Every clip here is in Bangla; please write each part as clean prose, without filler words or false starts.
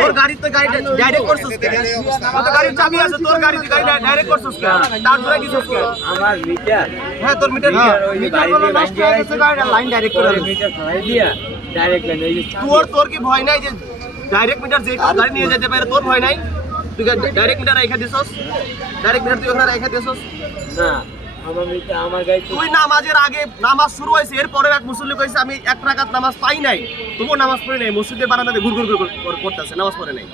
তোর গাড়ি তো গাড়ি ডাইরেক্ট করছস কে? কত গাড়ির চাবি আছে তোর গাড়িতে গাড়ি ডাইরেক্ট করছস কে? তার ধরে দিছস কে? আমার মিটার হ্যাঁ তোর মিটার কি? মিটার গুলো নষ্ট হয়ে গেছে গাড়িটা লাইন ডাইরেক্ট করে দিছিস। মিটার খাই দিয়া ডাইরেক্ট লাইন এই তোর কি ভয় নাই যে ডাইরেক্ট মিটার যে গাড়ি নিয়ে যেতে পারে তোর ভয় নাই? তুই ডাইরেক্ট মিটার রেখে দিছস? ডাইরেক্ট মিটার তুই ওখানে রেখে দিছস? না আমার মিটার আমার গাড়ি তুই নামাজের আগে নামাজ শুরু হয়েছে এরপরে এক মুসল্লি কইছে আমি এক রাকাত নামাজ পাই নাই তবুও নামাজ পড়ি নাই মসজিদের বারান্দাতে ঘুর করতেছে নামাজ পড়ে নাই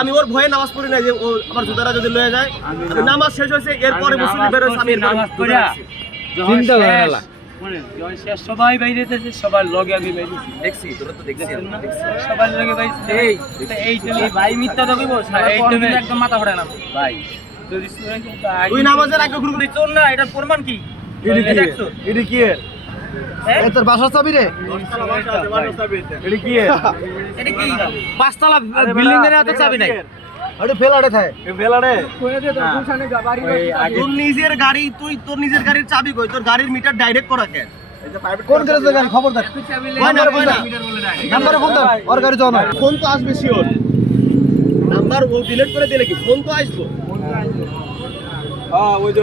আমি ওর ভয়ে নামাজ পড়ি নাই যে ও আমার জুতারা যদি লয়ে যায় আমি নামাজ শেষ হয়েছে এরপরে মুসল্লি বের হয়েছে আমি নামাজ পড়া চিন্তা করে না যখন শেষ সবাই বাইরে যেতেছে সবার লগে আমি বাইরে দেখছি তোরা তো দেখছিস সবার লগে বাইরে এই ভাই মিথ্যা তো কইবো এই তুমি একদম মাথা ফাটায় না ভাই যদি তুই নামাজের আগে ঘুর করে চোর না এটার প্রমাণ কি এটা কি এর এ তোর বাসার চাবি রে এটা কি এর এটা কি পাঁচতলা বিল্ডিং এর এত চাবি নাই আরে ফেলাড়ে থাকে ফেলাড়ে কইয়া দে তো গুছানে গাড়ি তোর নিজের গাড়ি তুই তোর নিজের গাড়ির চাবি কই তোর গাড়ির মিটার ডাইরেক্ট করা কেন কোন গ্যারেজে গাড়ি খবর দেখ নাম্বার ফোন দাও ওর গাড়ি যাও না ফোন তো আসবে শিওর নাম্বার ও ডিলিট করে দিলে কি ফোন তো আসবে হ্যাঁ ওই যে